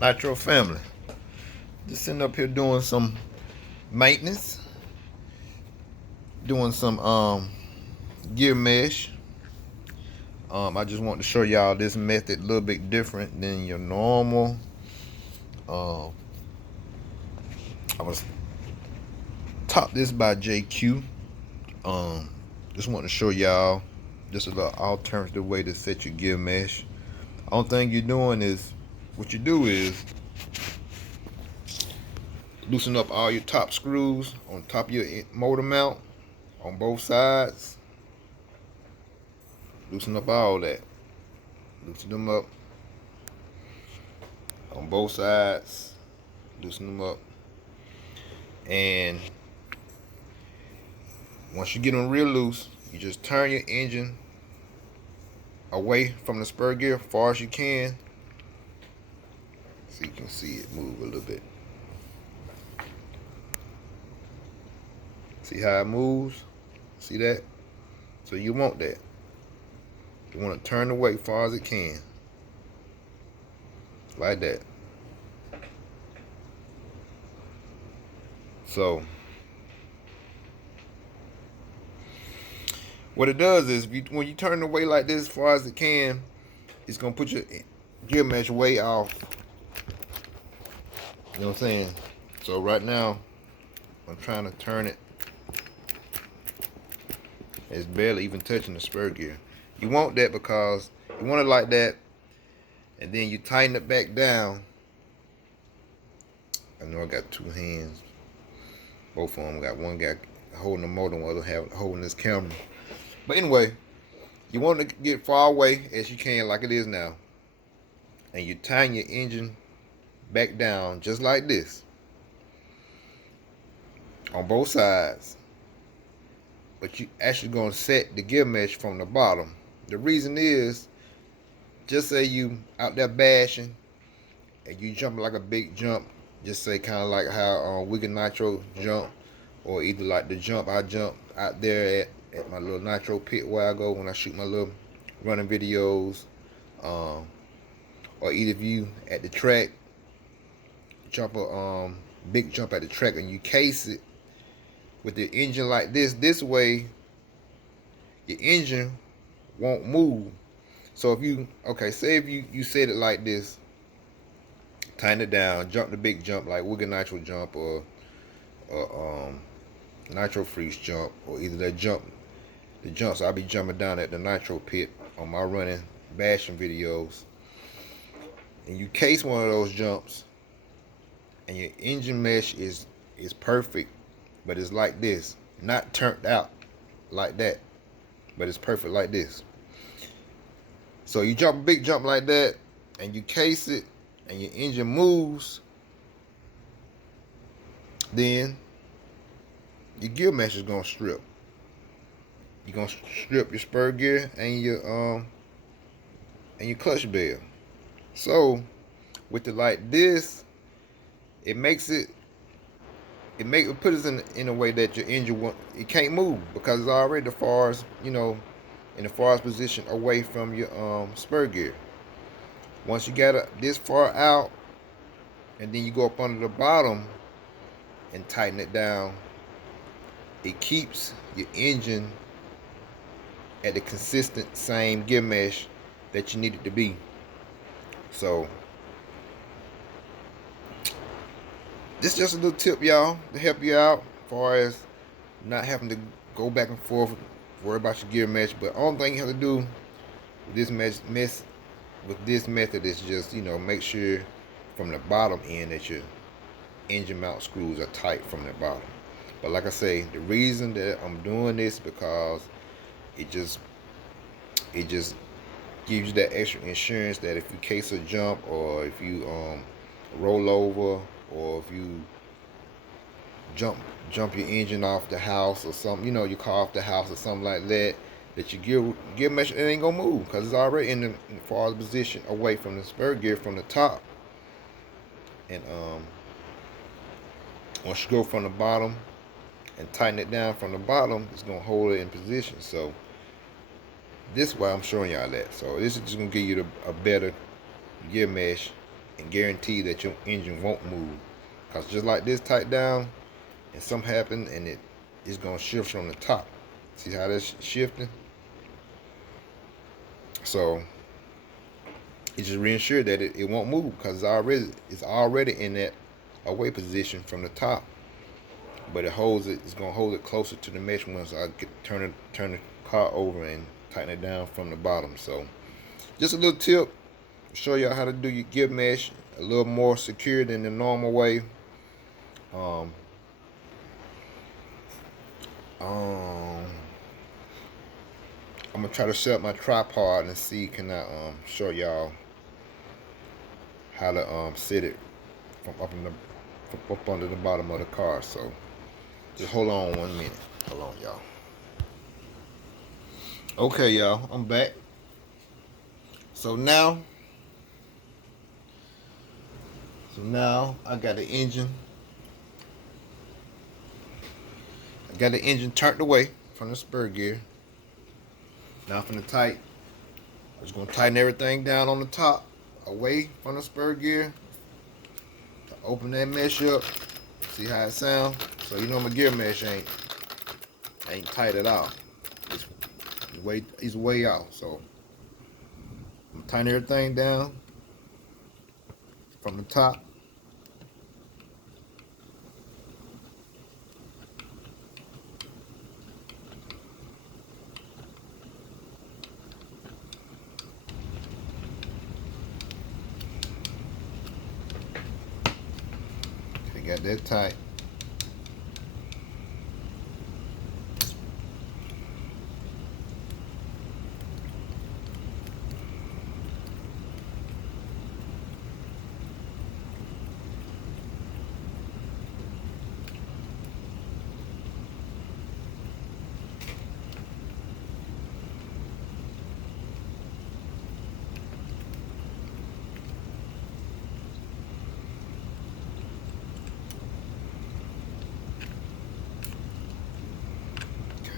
Nitro family. Just sitting up here doing some maintenance, doing some gear mesh. I just want to show y'all this method a little bit different than your normal. I was taught this by JQ. Just want to show y'all just a little alternative way to set your gear mesh. Only thing you're doing is, what you do is loosen up all your top screws on top of your motor mount on both sides. Loosen up all that. Loosen them up on both sides. Loosen them up. And once you get them real loose, you just turn your engine away from the spur gear as far as you can. So you can see it move a little bit. See how it moves? See that? So you want that. You want to turn away as far as it can. Like that. So what it does is, when you turn away like this as far as it can, it's going to put your gear mesh way off. You know what I'm saying? So right now, I'm trying to turn it. It's barely even touching the spur gear. You want that because you want it like that, and then you tighten it back down. I know I got two hands. Both of them got one guy holding the motor, one other holding this camera. But anyway, you want to get far away as you can, like it is now, and you tighten your engine back down just like this on both sides. But you actually gonna set the gear mesh from the bottom. The reason is, just say you out there bashing and you jumping like a big jump, just say kind of like how Wicked Nitro jump, or either like the jump I jump out there at my little nitro pit where I go when I shoot my little running videos, or either of you at the track jump a big jump at the track and you case it with the engine like this way your engine won't move. So if you, say if you set it like this, tighten it down, jump the big jump like Wicked Nitro jump, or Nitro Freeze jump, or either the jumps I'll be jumping down at the Nitro pit on my running bashing videos, and you case one of those jumps and your engine mesh is perfect, but it's like this, not turned out like that, but it's perfect like this. So you jump a big jump like that and you case it and your engine moves, then your gear mesh is gonna strip. You're gonna strip your spur gear and your clutch bell. So with it like this, it put us in a way that your engine it can't move, because it's already the farthest, in the farthest position away from your spur gear. Once you got this far out, and then you go up under the bottom and tighten it down, it keeps your engine at the consistent same gear mesh that you need it to be. So this is just a little tip, y'all, to help you out as far as not having to go back and forth, worry about your gear mesh. But only thing you have to do with this method is just, make sure from the bottom end that your engine mount screws are tight from the bottom. But like I say, the reason that I'm doing this because it just gives you that extra insurance that if you case a jump, or if you roll over, or if you jump your engine off the house or something, your car off the house or something like that, that your gear mesh, it ain't gonna move because it's already in the farthest position away from the spur gear from the top. And once you go from the bottom and tighten it down from the bottom, it's gonna hold it in position. So this is why I'm showing y'all that. So this is just gonna give you a better gear mesh and guarantee that your engine won't move. Because just like this tight down, and something happen and it's going to shift from the top. See how that's shifting? So it just reassure that it won't move because it's already in that away position from the top. But it's gonna hold it closer to the mesh once I turn the car over and tighten it down from the bottom. So just a little tip, show y'all how to do your gear mesh a little more secure than the normal way. Um, um, I'm gonna try to set up my tripod and see can I show y'all how to set it from up under the bottom of the car. So just hold on 1 minute. Hold on, y'all. Okay, y'all, I'm back. So now I got the engine. I got the engine turned away from the spur gear. Now from the tight, I'm just gonna tighten everything down on the top, away from the spur gear. To open that mesh up, see how it sounds. So you know my gear mesh ain't tight at all. It's way out. So I'm tightening everything down from the top. Okay, got that tight.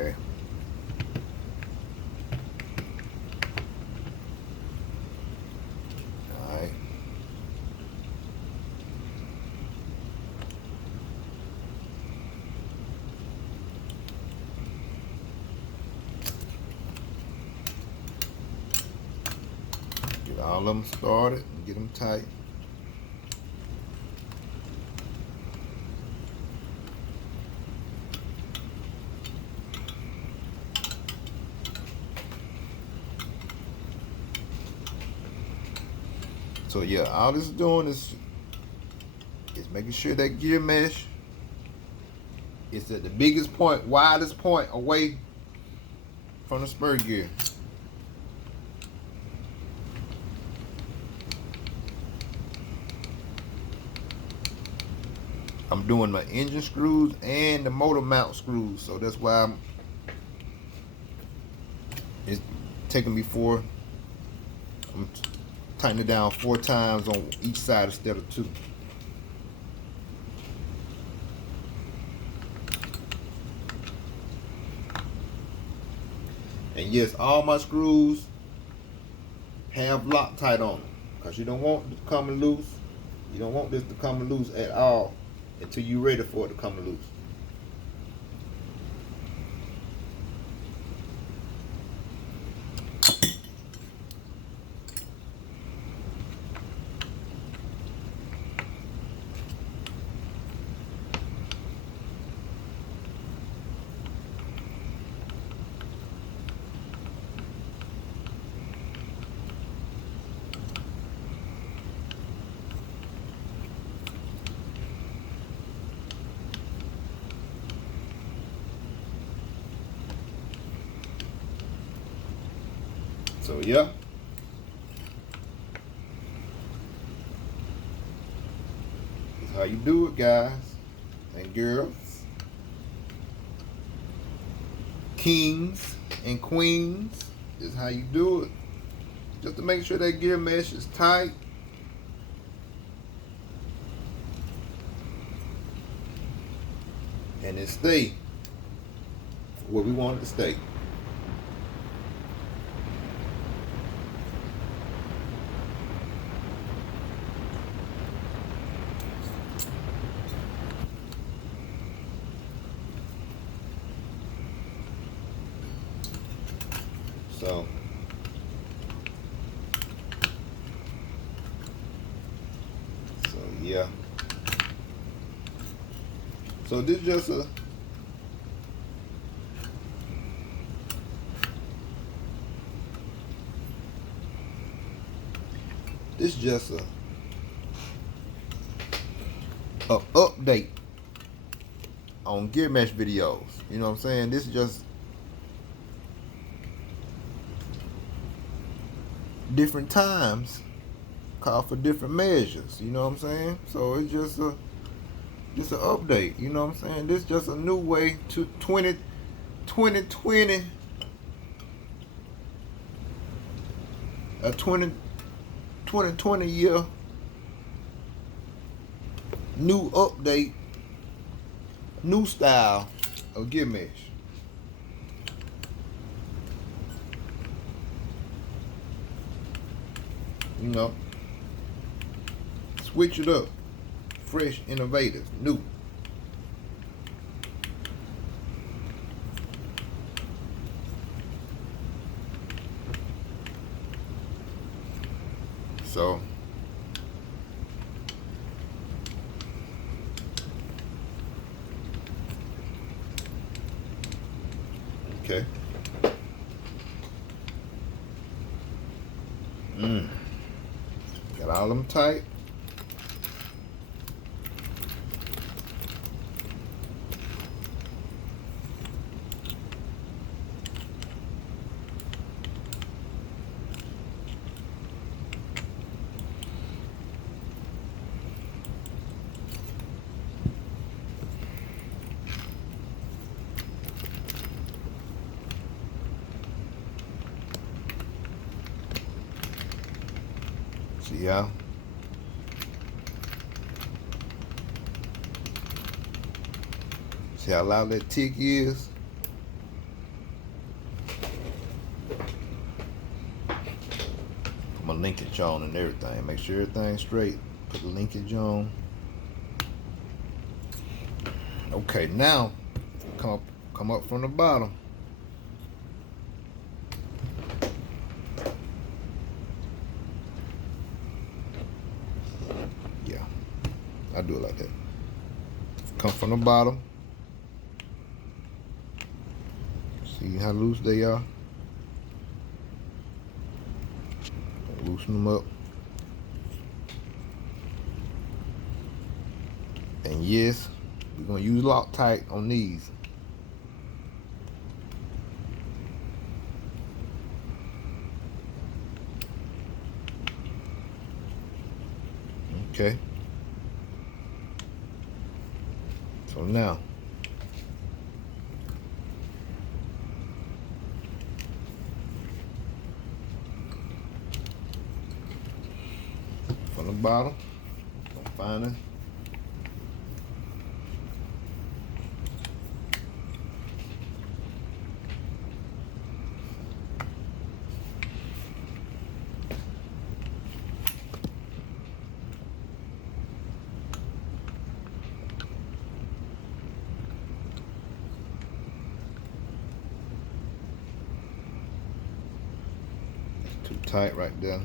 Okay. Alright. Get all of them started and get them tight. So yeah, all this is doing is making sure that gear mesh is at the biggest point, widest point away from the spur gear. I'm doing my engine screws and the motor mount screws, so that's why it's taking me I'm tightening it down 4 times on each side instead of 2. And yes, all my screws have Loctite on them because you don't want it to come loose. You don't want this to come loose at all until you're ready for it to come loose. So yeah, that's how you do it, guys and girls, kings and queens. This is how you do it. Just to make sure that gear mesh is tight. And it stay where we want it to stay. Yeah. So this just a update on gear mesh videos. You know what I'm saying? This is just different times call for different measures. You know what I'm saying? So it's just an update. You know what I'm saying? This is just a new way to 2020, a 2020 year new update, new style of gear mesh. You know, switch it up, fresh, innovative, new. So okay. Got all them tight. See y'all. See how loud that tick is? Put my linkage on and everything. Make sure everything's straight. Put the linkage on. Okay, now come up from the bottom. Yeah, I do it like that. Come from the bottom. See how loose they are? Loosen them up. And yes, we're gonna use Loctite on these. Okay. So now, from the bottom, find it. Too tight right there.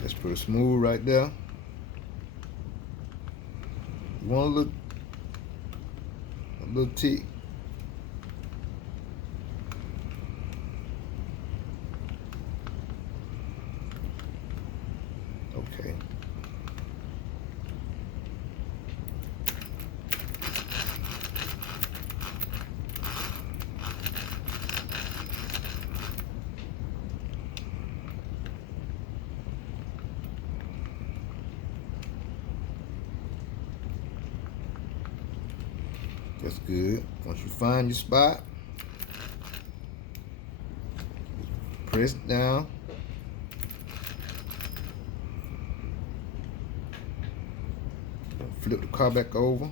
That's pretty smooth right there. You want a little tick. Okay. That's good. Once you find your spot, press down. Flip the car back over.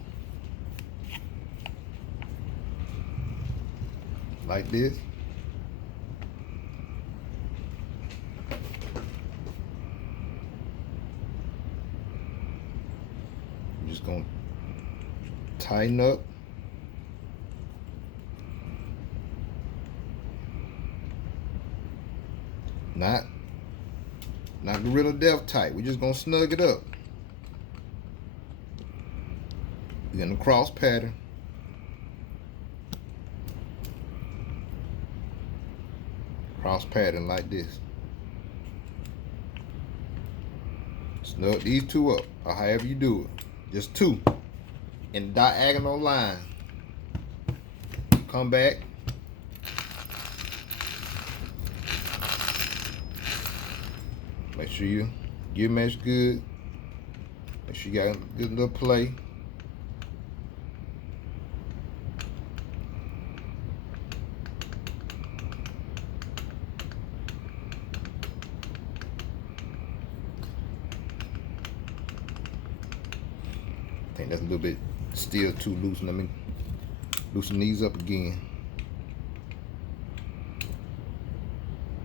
Like this. I'm just gonna tighten up. Not Gorilla Death tight. We're just gonna snug it up. We're in the cross pattern. Cross pattern like this. Snug these two up, or however you do it. Just two. In diagonal line. Come back. Make sure you gear mesh good. Make sure you got a good little play. I think that's a little bit still too loose. Let me loosen these up again.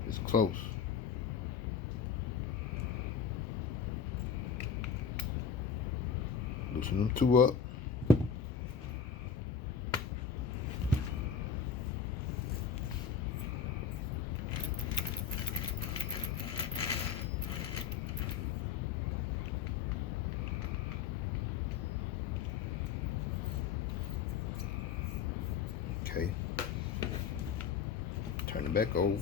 It's close. Loosen them two up. Okay. Turn it back over.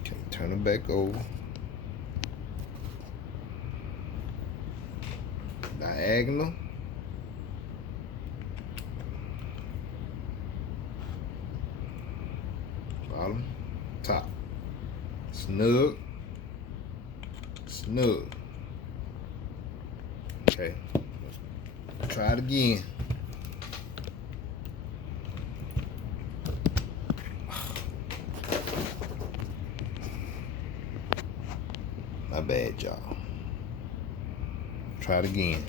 Okay, turn it back over. Diagonal. Bottom, top. Snug. Snug. Okay. Let's try it again. My bad, y'all. Try it again.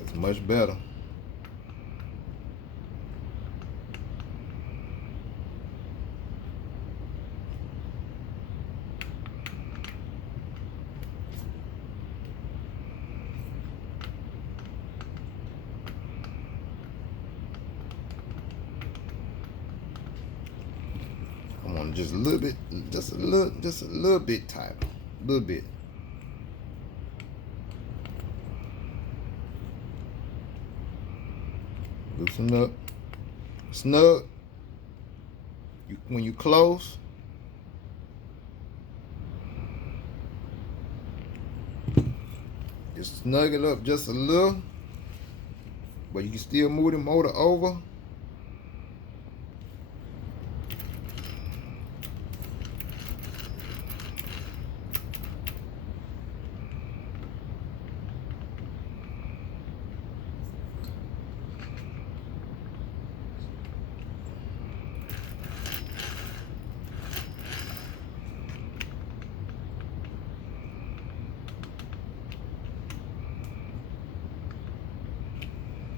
It's much better. I want just a little bit, just a little bit tighter, a little bit. Loosen up, snug. When you close, just snug it up just a little, but you can still move the motor over.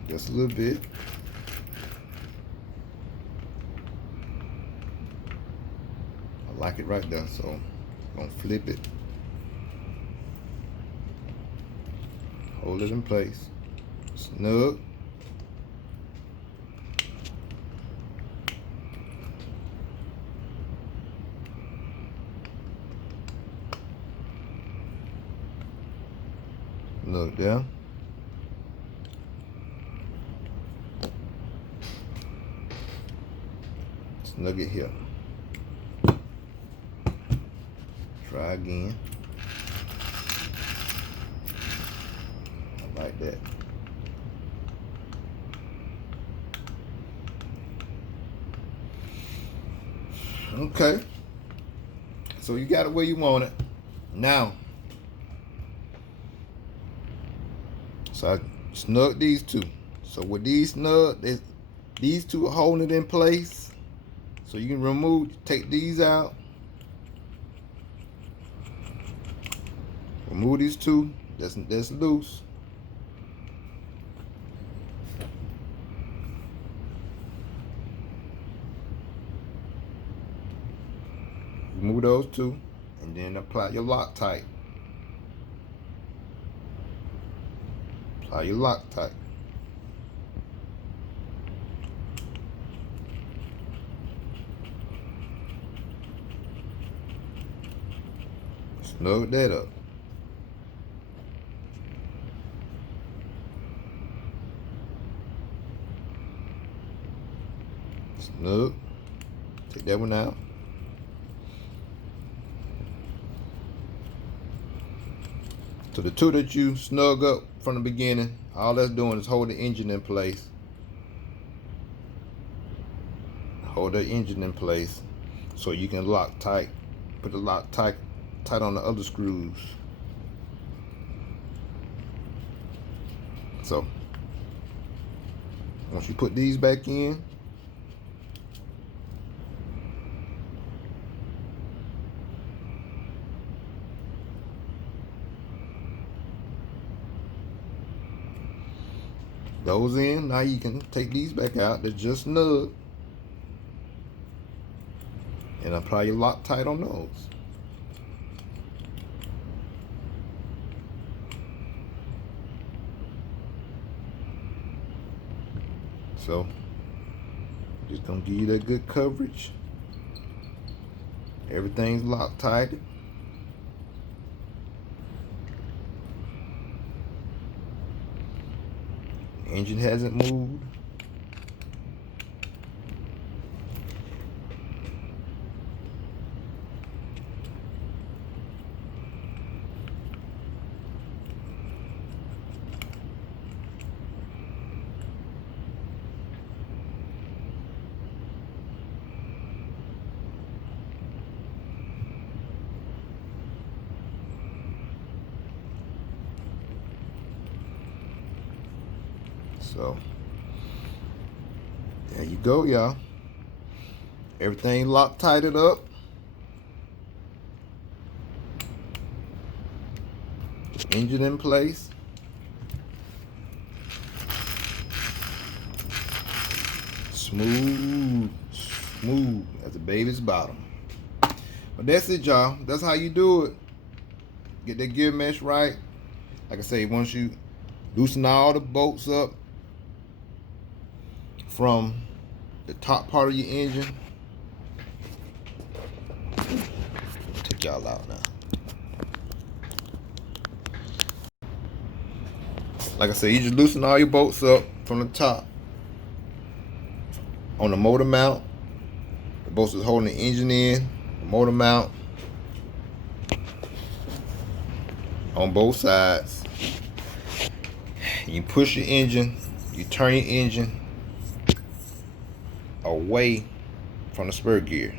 Just a little bit. I like it right there, so I'm gonna flip it. Hold it in place. Snug. Look there. Snug it here. Try again. I like that. Okay. So you got it where you want it. Now, so I snug these two. So with these snug, these two are holding it in place. So you can take these out. Remove these two. That's loose. Remove those two, and then apply your Loctite. Apply your Loctite. Snug that up. Snug. Take that one out. So the two that you snug up from the beginning, all that's doing is hold the engine in place. Hold the engine in place so you can lock tight. Put the lock tight on the other screws. So once you put these back in, those in, now you can take these back out. They're just snug. And apply your Loctite on those. So, just gonna give you that good coverage. Everything's Loctite. Engine hasn't moved. So, there you go, y'all. Everything Loctited up. Engine in place. Smooth as a baby's bottom. But that's it, y'all. That's how you do it. Get that gear mesh right. Like I say, once you loosen all the bolts up from the top part of your engine. Take y'all out now. Like I said, you just loosen all your bolts up from the top. On the motor mount, the bolts is holding the engine in. The motor mount on both sides. You push your engine, you turn your engine away from the spur gear.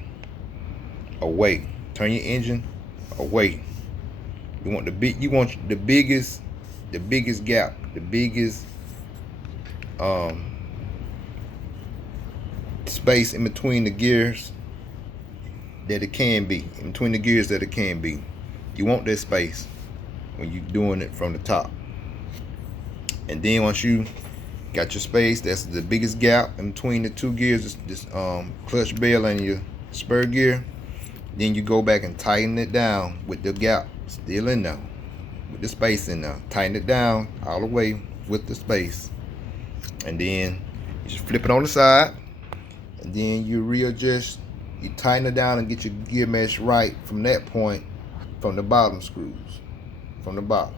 Away. Turn your engine away. You want the biggest gap, the biggest space in between the gears that it can be. In between the gears that it can be. You want that space when you're doing it from the top. And then once you got your space, that's the biggest gap in between the two gears, this clutch bell and your spur gear. Then you go back and tighten it down with the gap still in there, with the space in there. Tighten it down all the way with the space. And then you just flip it on the side. And then you readjust, you tighten it down and get your gear mesh right from that point, from the bottom screws. From the bottom.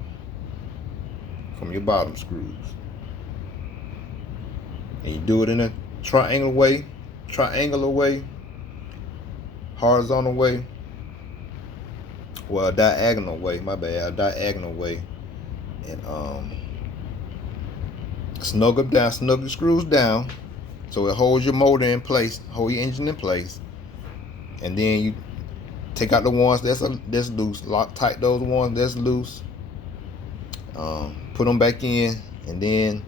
From your bottom screws. And you do it in a triangular way, horizontal way, well, a diagonal way, my bad, a diagonal way, and snug the screws down, so it holds your motor in place, hold your engine in place, and then you take out the ones that's loose, lock tight those ones that's loose, put them back in, and then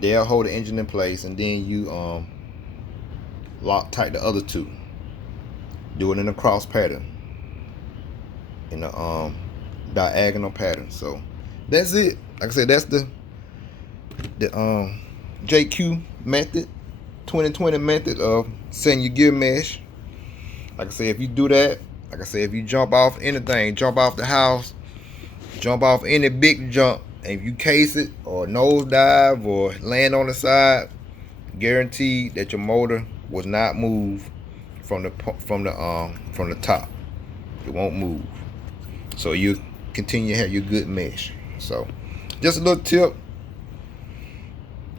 they'll hold the engine in place, and then you lock tight the other two. Do it in a cross pattern, in a diagonal pattern. So that's it. Like I said, that's the JQ method, 2020 method of setting your gear mesh. Like I said, if you do that, like I said, if you jump off anything, jump off the house, jump off any big jump, and if you case it or nose dive or land on the side, guaranteed that your motor was not moved from the top. It won't move. So you continue to have your good mesh. So just a little tip.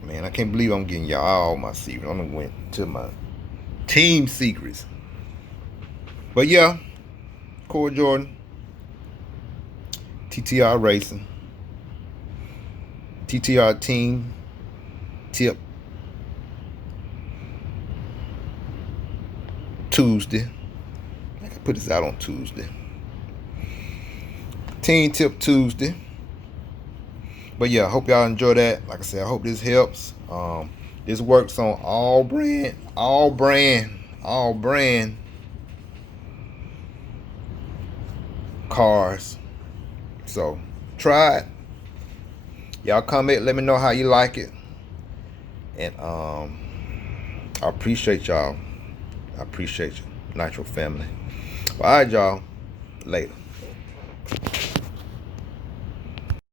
Man, I can't believe I'm getting y'all all my secrets. I'm gonna went to my team secrets. But yeah, Corey Jordan, TTR Racing, TTR Team Tip Tuesday. I can put this out on Tuesday. Team Tip Tuesday. But yeah, I hope y'all enjoy that. Like I said, I hope this helps. This works on all brand cars. So try it. Y'all comment, let me know how you like it. And I appreciate y'all. I appreciate you, Nitro family. All right, y'all. Later.